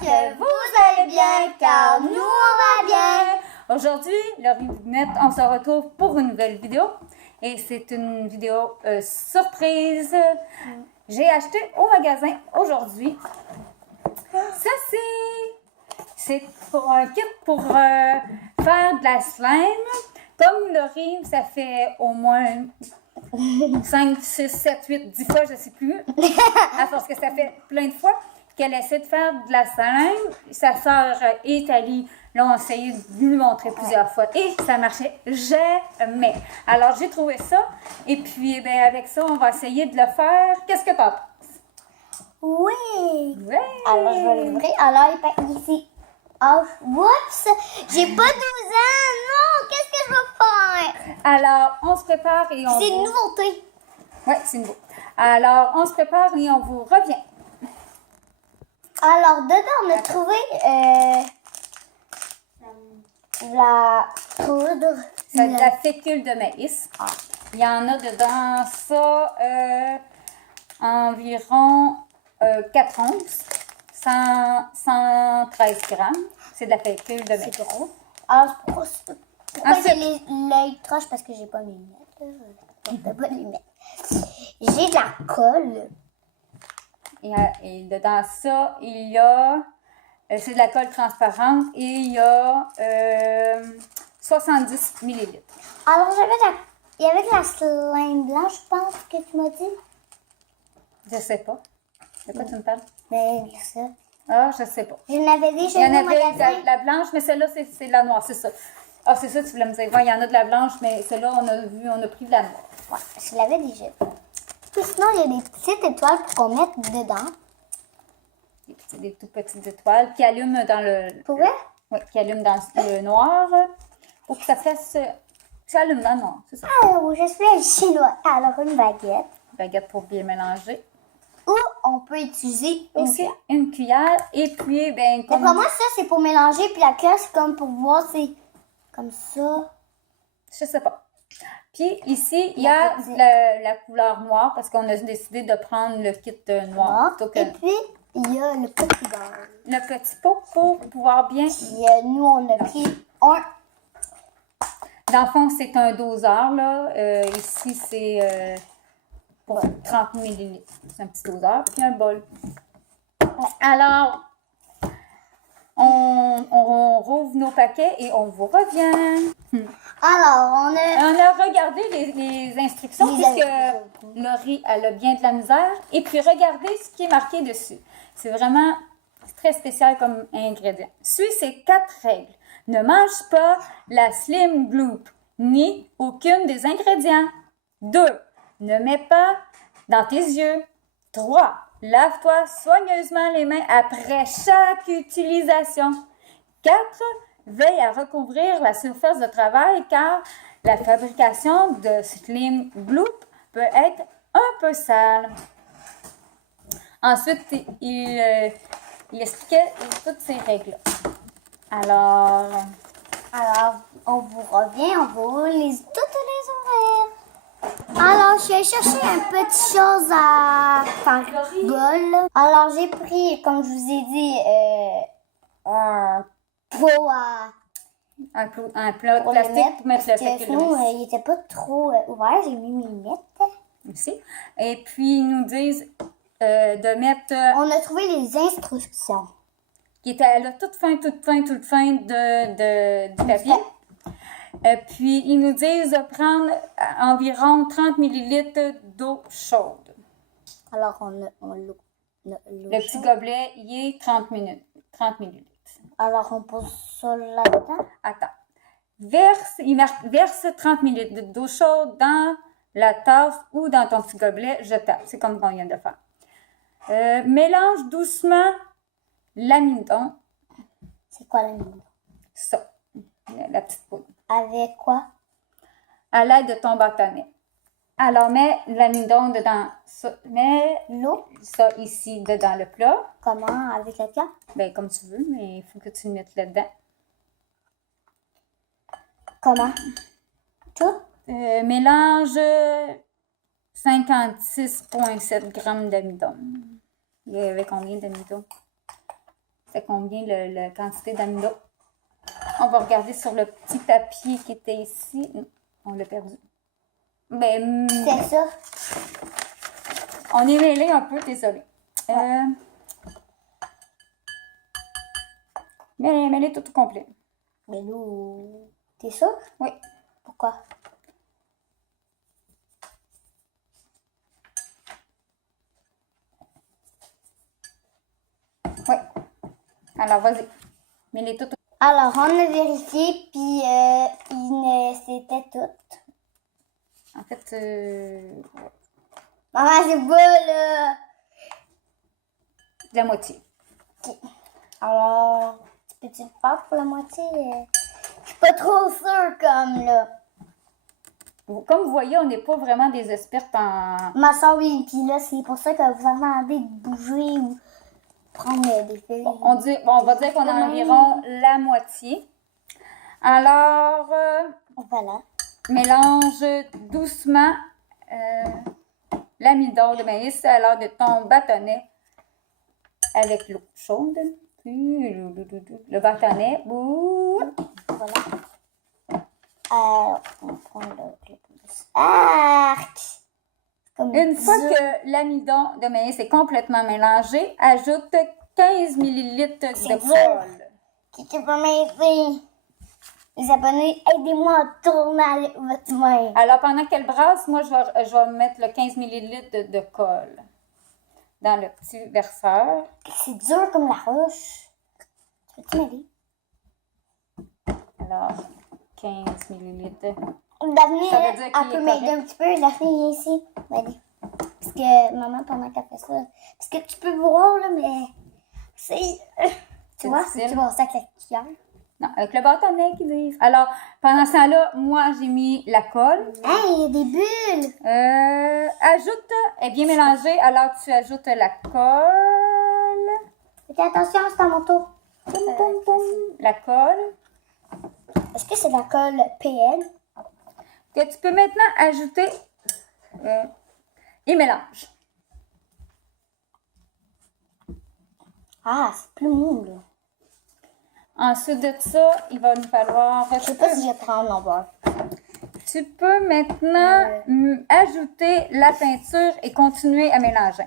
que vous allez bien, car nous, on va bien. Aujourd'hui, Laurie Bignette, on se retrouve pour une nouvelle vidéo. Et c'est une vidéo surprise. J'ai acheté au magasin aujourd'hui. Ça, c'est pour un kit pour faire de la slime. Comme Laurie, ça fait au moins 5, 6, 7, 8, 10 fois, je ne sais plus. Parce que ça fait plein de fois qu'elle essaie de faire de la slime. Sa sœur et Thalie l'ont essayé de lui montrer plusieurs fois et ça marchait jamais. Alors, j'ai trouvé ça. Et puis, ben, avec ça, on va essayer de le faire. Qu'est-ce que t'en penses? Oui. Ouais. Alors, je vais l'ouvrir. Alors, il est ici. Oh, oups! J'ai pas 12 ans! Non! Qu'est-ce que je vais faire? Alors, on se prépare et on... C'est une nouveauté. Oui, c'est nouveau. Alors, on se prépare et on vous revient. Alors, dedans, on a trouvé la poudre. C'est de la fécule de maïs. Il y en a dedans ça environ 4 onces, 113 grammes. C'est de la fécule de maïs. C'est gros. Alors, pourquoi Ensuite- j'ai l'œil croche? Parce que j'ai pas mes lunettes. Je peux pas les mettre. J'ai de la colle. Et dedans ça, il y a... c'est de la colle transparente et il y a 70 millilitres. Alors, il y avait de la slime blanche, je pense que tu m'as dit. Je sais pas. De quoi tu me parles? Ben, ça. Ah, je sais pas. Je n'avais Il déjà y en vu au avait magasin. de la blanche, mais celle-là, c'est de la noire, c'est ça. Ah, c'est ça, tu voulais me dire. Ouais, il y en a de la blanche, mais celle-là, on a pris de la noire. Ouais, je l'avais déjà vu. Puis sinon, il y a des petites étoiles qu'on mette dedans. Des toutes petites étoiles qui allument dans le... Pour vrai? Oui, qui allument dans le noir. Pour que ça fasse... Ça allume dans le noir, c'est ça. Alors, je suis un chinois. Alors, une baguette. Baguette pour bien mélanger. Ou on peut utiliser Aussi, une cuillère. Et puis, ben, comme... D'après moi, ça, c'est pour mélanger. Puis la cuillère, c'est comme pour voir, c'est comme ça. Je sais pas. Puis ici, il y a la couleur noire parce qu'on a décidé de prendre le kit noir plutôt que Et puis, il y a le petit beurre. le petit pot pour pouvoir bien... Puis, nous, on a pris un. Dans le fond, c'est un doseur, là. Ici, c'est pour 30 ml. C'est un petit doseur, puis un bol. Alors, on rouvre nos paquets et on vous revient. Alors, on a. On a regardé les instructions Les puisque instructions. Laurie, elle a bien de la misère. Et puis, regardez ce qui est marqué dessus. C'est vraiment très spécial comme ingrédient. Suis ces 4 règles. Ne mange pas la Slim Gloop, ni aucune des ingrédients. 2. Ne mets pas dans tes yeux. 3. Lave-toi soigneusement les mains après chaque utilisation. 4. Veille à recouvrir la surface de travail car la fabrication de Slim Gloop peut être un peu sale. Ensuite, il expliquait toutes ces règles-là. Alors, On vous revient, on va toutes les ouvrir. Alors, je suis chercher un petit chose à faire bol. Alors, j'ai pris, comme je vous ai dit, un pot à un plat de pour le plastique mettre. pour mettre le Parce que fécule sinon, il n'était pas trop ouvert. J'ai mis mes lunettes. ici. Et puis, ils nous disent de mettre... On a trouvé les instructions. Elle a toute fin du papier. Puis, ils nous disent de prendre environ 30 ml d'eau chaude. Alors, on l'eau Le petit chaude. gobelet, il est 30 ml. Alors, on pose ça là-dedans. Attends. Verse 30 ml d'eau chaude dans la tasse ou dans ton petit gobelet jetable. C'est comme on vient de faire. Mélange doucement l'amidon. C'est quoi l'amidon? Ça, la petite poudre. Avec quoi? À l'aide de ton bâtonnet. Alors, mets l'amidon dedans. Mets L'eau? ça ici dedans le plat. Comment? Avec la cuillère? Ben, comme tu veux, mais il faut que tu le mettes là-dedans. Comment? Tout? Mélange 56,7 grammes d'amidon. Il y avait combien d'amidon? C'est combien la quantité d'amidon? On va regarder sur le petit papier qui était ici. On l'a perdu. Ben, C'est ça. on est mêlés un peu, désolé. Mêlé tout au complet. Mais nous, t'es sûr? Oui. Pourquoi? Oui. Alors, vas-y. Mêlé tout. Alors, on a vérifié, puis c'était tout. En fait, Maman, c'est beau, là! la moitié. Ok. Alors, peux-tu le faire pour la moitié? Je suis pas trop sûre, comme, là. Comme vous voyez, on n'est pas vraiment des expertes en... Ma soeur, oui, puis là, c'est pour ça que vous entendez bouger ou prendre des feuilles. On va dire qu'on a environ la moitié. Alors, Voilà. mélange doucement l'amidon de maïs à l'heure de ton bâtonnet avec l'eau chaude. Puis le bâtonnet. Ouh. Voilà. On prend le plus. Arc! Comme Une fois dur. que l'amidon de maïs est complètement mélangé, ajoute 15 ml de C'est dur. colle. Qui peut m'aider? Les abonnés, aidez-moi à tourner avec votre main. Alors, pendant qu'elle brasse, moi, je vais mettre le 15 ml de colle dans le petit verseur. C'est dur comme la roche. Tu peux-tu m'aider? Alors, 15 ml. Daphné, Ça veut dire elle qu'il peut est m'aider correct. un petit peu. Daphné, viens ici. M'aider. Parce que maman, pendant qu'elle fait ça, parce que tu peux voir, là, mais c'est... Tu vois, difficile. tu vois ça avec la cuillère. Non, avec le bâtonnet qu'ils disent. Alors, pendant ce temps-là, moi, j'ai mis la colle. Hey, il y a des bulles! Ajoute, elle est bien mélangée, alors tu ajoutes la colle. Faites attention, c'est à mon tour. Poum, poum, poum. La colle. Est-ce que c'est la colle PL? Que tu peux maintenant ajouter et mélange. Ah, c'est plus mou, là. Ensuite de ça, il va nous falloir... Je sais pas si je vais prendre en bas. Tu peux maintenant ajouter la peinture et continuer à mélanger.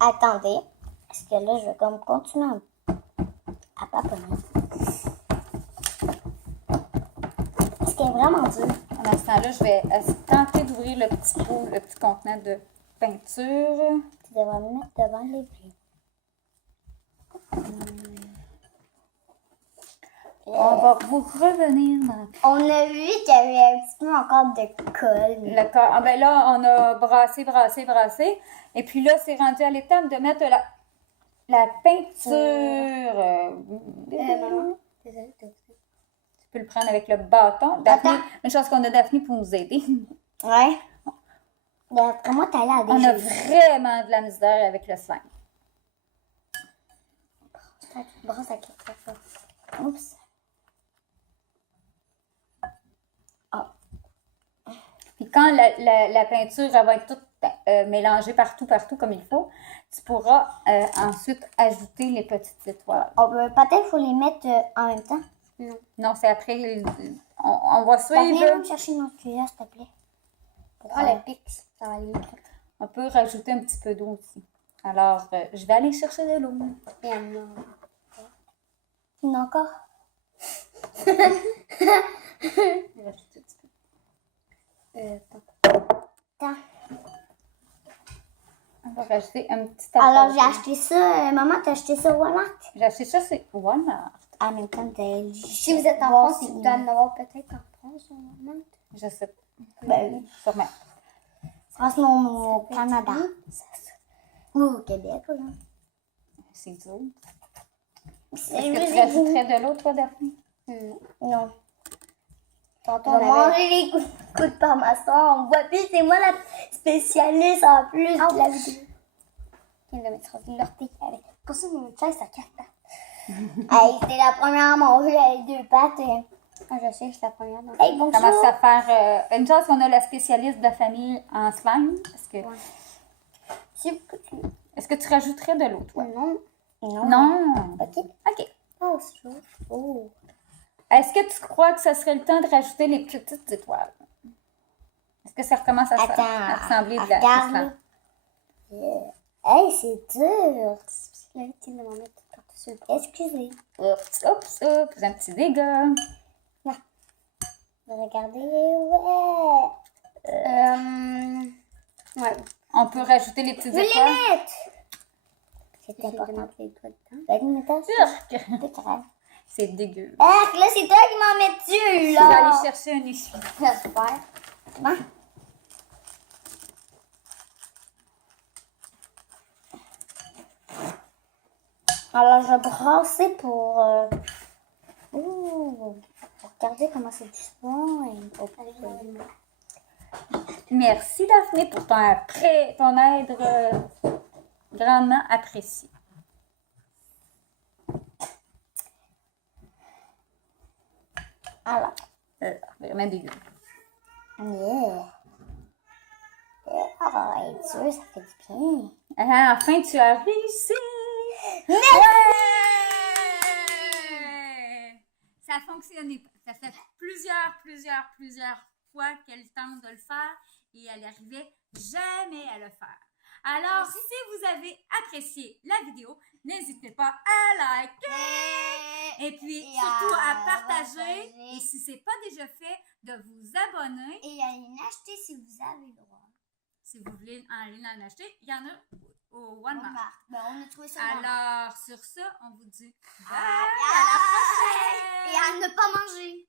Attendez. Parce que là, je vais comme continuer à paponner. Parce qu'elle est vraiment dure. Pendant ce temps-là, je vais tenter d'ouvrir le petit pot, le petit contenant de peinture. Tu devrais me mettre devant l'évier. On va vous revenir dans On a vu qu'il y avait un petit peu encore de colle. le corps. Ah ben là, on a brassé. Et puis là, c'est rendu à l'étape de mettre la peinture. Maman, désolée. Tu peux le prendre avec le bâton. Daphné, une chose qu'on a Daphné pour nous aider. Ouais. D'après moi, t'as l'air On a déjà. vraiment de la misère avec le slime. Brosse avec la très fort. Oups. Puis quand la peinture elle va être toute mélangée partout comme il faut, tu pourras ensuite ajouter les petites étoiles. On peut peut-être faut les mettre en même temps. Non. Non, c'est après. On va Daphné, suivre. viens me chercher une autre cuillère, s'il te plaît. Le pix. Ça va aller vite. On peut rajouter un petit peu d'eau aussi. Alors, je vais aller chercher de l'eau. Il y en a. Il y en a encore? Je vais rajouter un petit peu. Attends. On va rajouter un petit Alors, peu. j'ai acheté ça. Maman, t'as acheté ça au Walmart? J'ai acheté ça, c'est Walmart. En même temps, t'as... Si vous êtes en France, il doit en avoir peut-être en France au moment. Je sais pas. Ben oui. Sûrement. Franchement, au Canada. Ou au Québec, là. C'est dur. C'est Est-ce que tu rajouterais de l'eau, toi, Daphné? Non. Tantôt, On va manger les coups de parmesan. On voit plus, c'est moi la spécialiste en plus de la vidéo. il va mettre de l'ortie avec. Pour ça, mon chaise, ça casse. Hey, c'était la première à manger avec 2 pattes. Ah, je sais, c'est la première. Donc. Hey, On commence bonjour. à faire une chose qu'on a la spécialiste de la famille en slime. Est-ce que tu rajouterais de l'eau, toi? Non. Non. Non. Ok. OK. Oh, c'est oh. Est-ce que tu crois que ce serait le temps de rajouter les petites étoiles? Est-ce que ça recommence à ressembler de la regarde. Hey, c'est dur. C'est là, tu de m'en mettre partout sur le bras. Excusez. Oups, oups, oups, un petit dégât. Regardez, ouais. Ouais. On peut rajouter les petites Je vais les étoiles. mettre. C'est Je vais te important. mettre les doigts dedans. Ben, mais t'as Urk! c'est grave. C'est dégueu. Là, c'est toi qui m'en mets dessus, Je là. vais aller chercher un essuie. J'espère. Bon. Alors, je vais brasser pour... Ouh. Regardez comment c'est du soin. Merci Daphné pour ton aide grandement appréciée. Alors. Vraiment dégueu. Yeah. Ah, être sûr, ça fait du bien. Ah, enfin, tu as réussi! Merci! Ouais! Ça a fonctionné. Ça fait plusieurs fois qu'elle tente de le faire et elle n'arrivait jamais à le faire. Alors, si vous avez apprécié la vidéo, n'hésitez pas à liker et puis surtout à partager. Et si ce n'est pas déjà fait, de vous abonner. Et allez l'acheter si vous avez le droit. Si vous voulez aller en acheter, il y en a au Walmart. Ben, on a trouvé ça. Alors, sur ça, on vous dit bye, À à la prochaine! Et à ne pas manger.